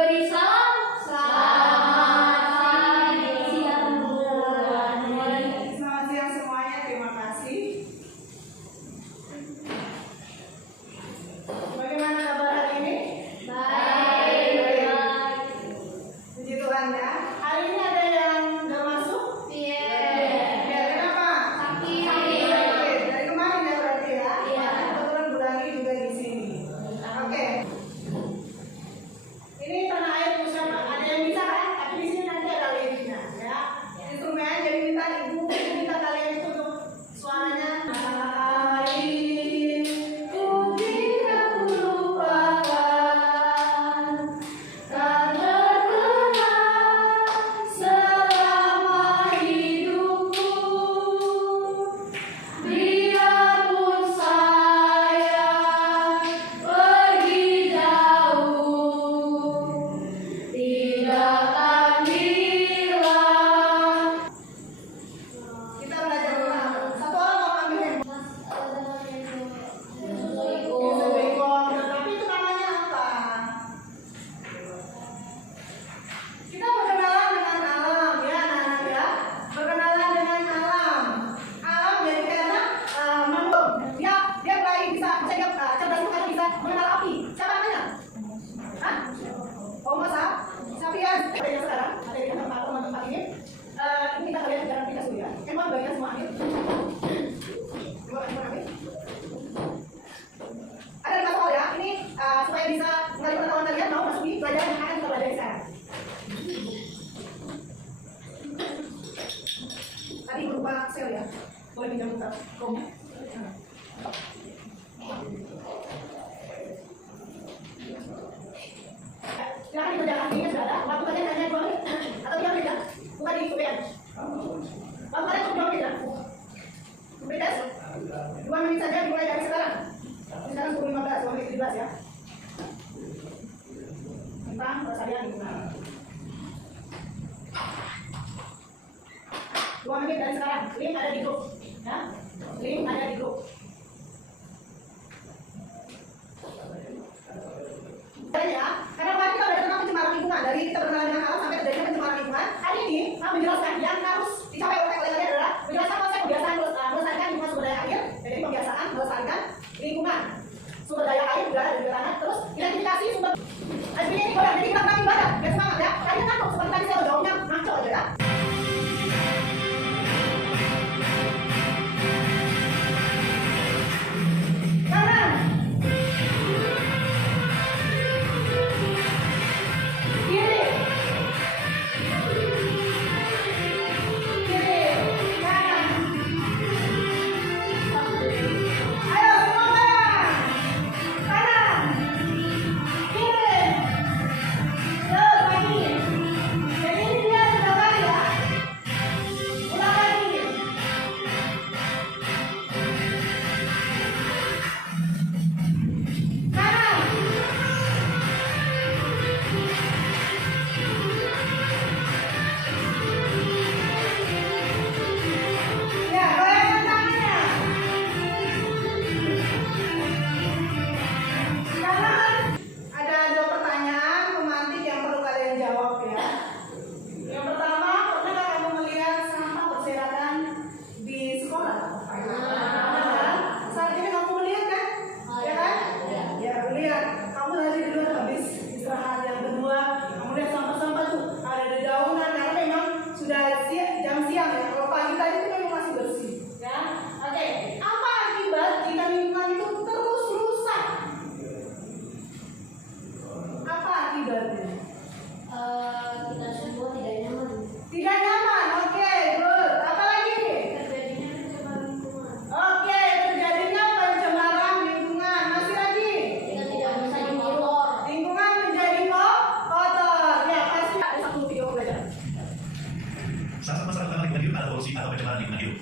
Beri salam. Selamat siang. Selamat siang semuanya, terima kasih. Bagaimana kabar hari ini? Baik. Puji Tuhan ya. Hari ini ada yang nggak masuk? Iya. Ya, kenapa? Sakit. Dari kemarin ya berarti ya? Iya. Kebetulan Bu Rani juga di sini. Oke. Ini tanah air siapa? Ada yang bisa kan? Tapi di sini nanti ada liriknya ya. Instrumen, jadi minta ibu minta kalian itu untuk suaranya. Air ku tidak lupakan, tak terkenal selama hidupku. Biarpun saya pergi jauh, tidak akan hilang. Kita belajar ulang. Satu orang mau ambil handphone. Tapi itu namanya apa? Kita berkenalan dengan alam ya anak-anak ya. Berkenalan dengan alam. Alam jadi karena mendung. Dia baik bisa cerdas bukan bisa mengenal api. Siapa namanya? Hah? Oh masa? Sapiens. Ada yang sekarang ada yang teman-teman ini. Ini kita kalian bicara kita sudah. Emang bagian semua ambil. Coba kamu ambil. Ada 5 soal ya. Ini supaya bisa mengalih pengetahuan kalian mau masuk di pelajaran yang akan kita pelajari sekarang. Tadi berupa sel ya. Boleh pinjam buka romnya. Silakan dikerjakan ini sudah ada. Waktu kalian hanya 2 menit atau 3 menit ya. Bukan di UPN. Waktu kalian cuma 2 menit ya. Beda 2 menit saja dimulai dari sekarang. Sekarang 10.15, 2 menit 17 ya. Tentang pelestarian lingkungan. 2 menit dari sekarang. Link ada di grup. Ya. Link ada di grup. Ya, karena kemarin kita udah tentang pencemaran lingkungan. Dari kita berkenalan dengan alam sampai terjadinya pencemaran lingkungan. Hari ini mau menjelaskan yang harus dicapai oleh kalian adalah menjelaskan konsep kebiasaan melestarikan lingkungan sumber daya air. Jadi pembiasaan melestarikan lingkungan sumber daya air, udara dan juga tanah. Terus identifikasi sumber. Ini boleh. Jadi kita lagi ibadah. Biar semangat ya. Kalian kan seperti tadi saya jawabnya ngaco aja ya.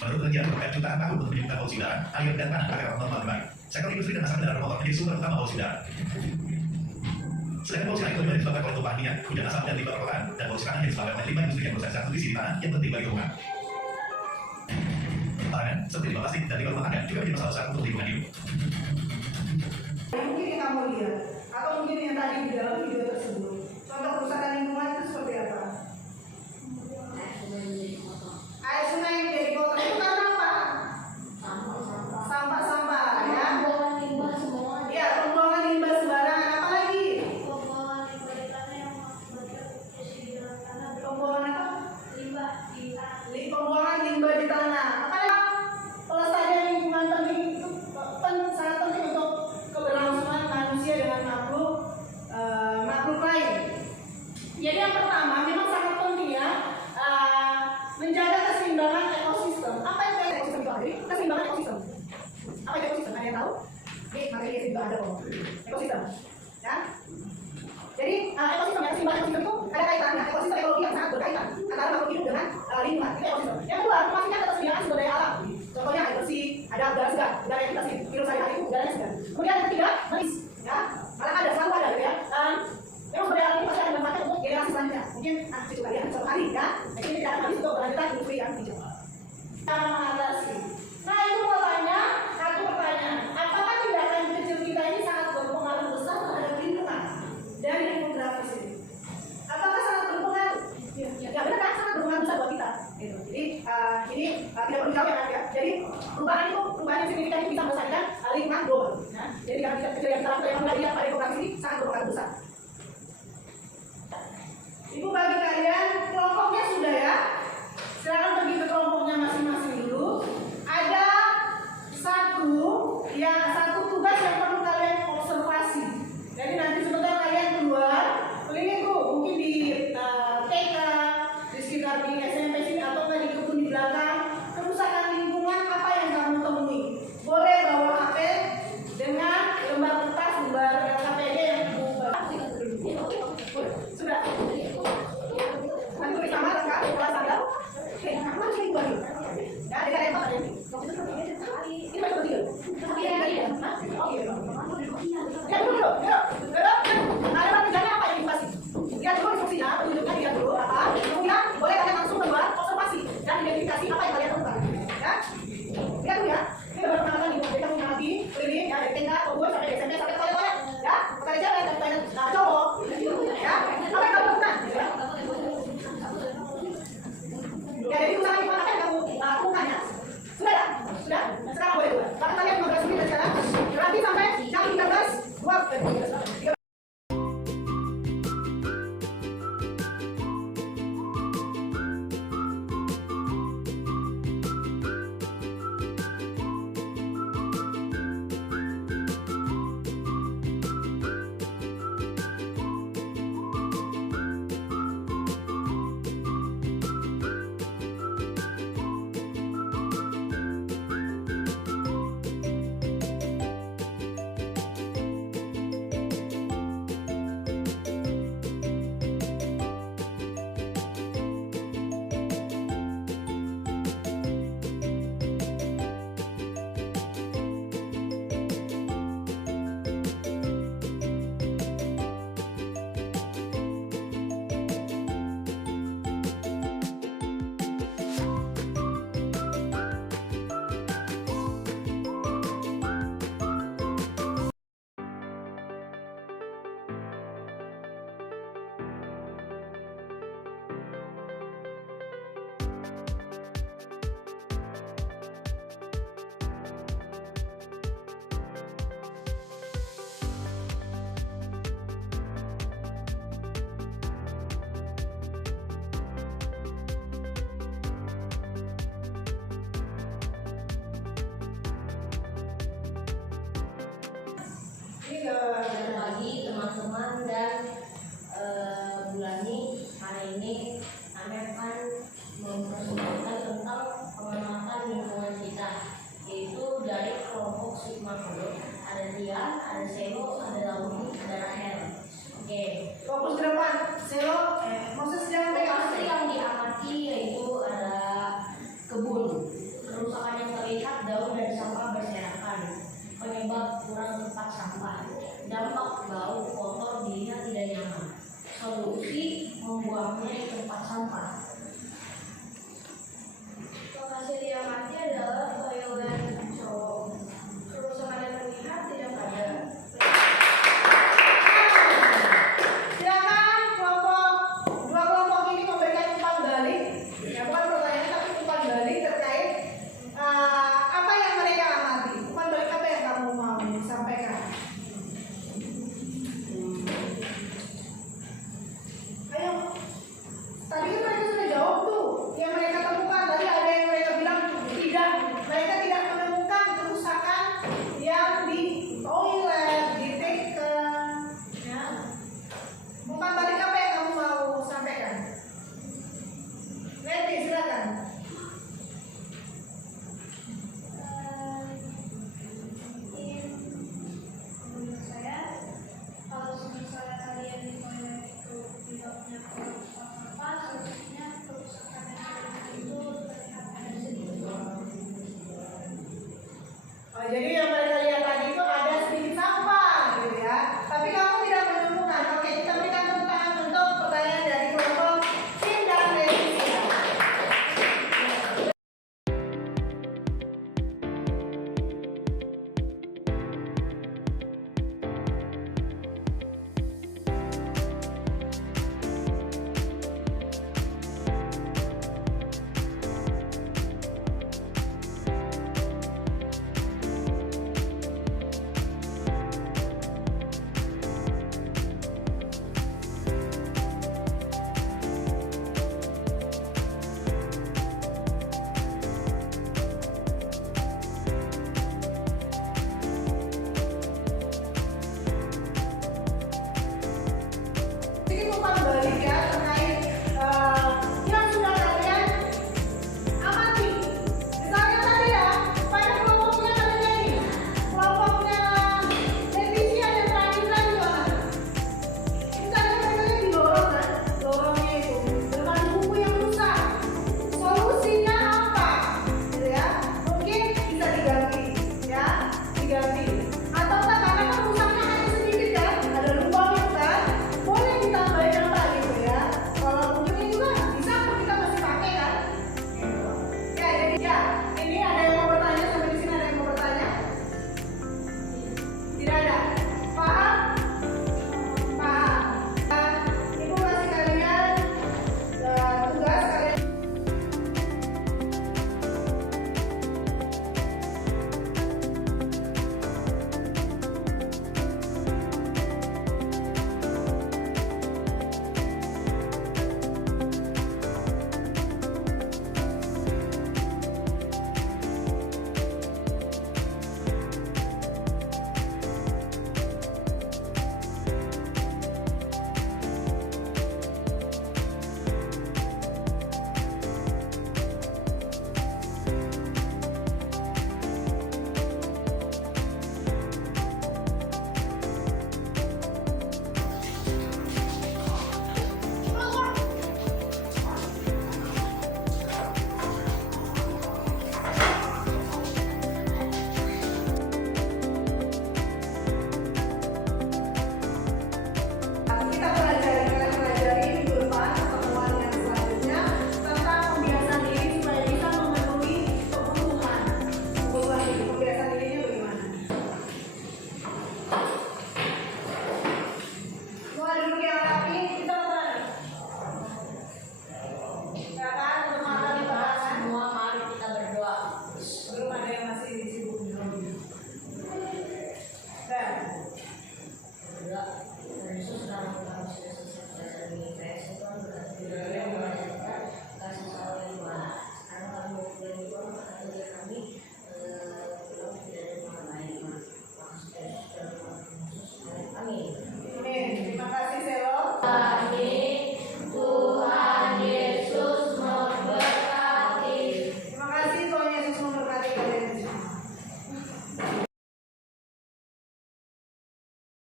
Menurut penelitian berkait jutaan tahun untuk menyebabkan polusi udara, air dan tanah agar normal kembali. Sektor industri dan asap kendaraan bermotor menjadi sumber utama polusi udara. Sedangkan polusi air kedua disebabkan oleh tumpahan minyak, hujan asap dan limbah perkotaan, dan polusi tanah yang disebabkan oleh limbah industri yang merusak nutrisi di tanah yang penting bagi lingkungan. Pangan seperti limbah plastik dan limbah rumah tangga juga menjadi masalah besar untuk lingkungan hidup. Mungkin yang kamu lihat atau mungkin yang tadi di dalam video tersebut, contoh mungkin cukup kalian satu hari ya. Jadi tidak akan habis untuk berlanjutan industri yang hijau. Cara mengatasi. Nah itu mau tanya, satu pertanyaan. Apakah tindakan kecil kita ini sangat berpengaruh besar terhadap lingkungan dari demografis ini? Apakah sangat berpengaruh? Ya benar kan, sangat berpengaruh besar buat kita. Gitu. Jadi ini tidak perlu jawab ya. Jadi perubahan yang signifikan itu bisa melestarikan lingkungan global. Ya. Jadi kalau kita kecil yang kita lakukan yang tadi pada demografis ini sangat berpengaruh besar. Ibu bagi kalian kelompoknya sudah ya. Silakan pergi ke kelompoknya masing-masing dulu. Ada satu tugas yang perlu kalian observasi. Jadi nanti sebentar kalian keluar, keliling mungkin di TK, di sekitar di SMP sini atau di kebun di belakang. Kerusakan lingkungan apa yang kamu temui? Boleh bawa HP dengan lembar kertas, lembar KPD yang ibu bawa. Sudah. Nanti bersama kan kelas ada. Aku masih ibu lagi. Ya, ada yang apa ini? Ini masih kecil. Ya dulu. Ada kerjanya apa ini pasti? Lihat dulu instruksinya, tunjukkan dia dulu apa. Kemudian boleh kalian langsung membuat observasi dan identifikasi apa yang kalian lakukan. Ya, lihat dulu ya. Ini baru pertama kali jadi kamu mengamati keliling ya dari TK, kebun sampai SMP sampai toilet. Ya, bukan cewek dan toilet cowok. Ya, apa yang kamu lakukan? Ya, jadi usaha gimana kan kamu lakukan ya? Sudah ya? Sudah? Sekarang boleh buat. Bahkan kalian 15 menit sekarang. Berarti sampai jam 13. Buat. Selamat pagi teman-teman dan Bulani. Hari ini kami akan mempresentasikan tentang pengamatan lingkungan kita, yaitu dari kelompok Sigma Group. Ada Dian, ada Selo, ada Launi, ada Rahel. Oke. Fokus ke depan. Selo,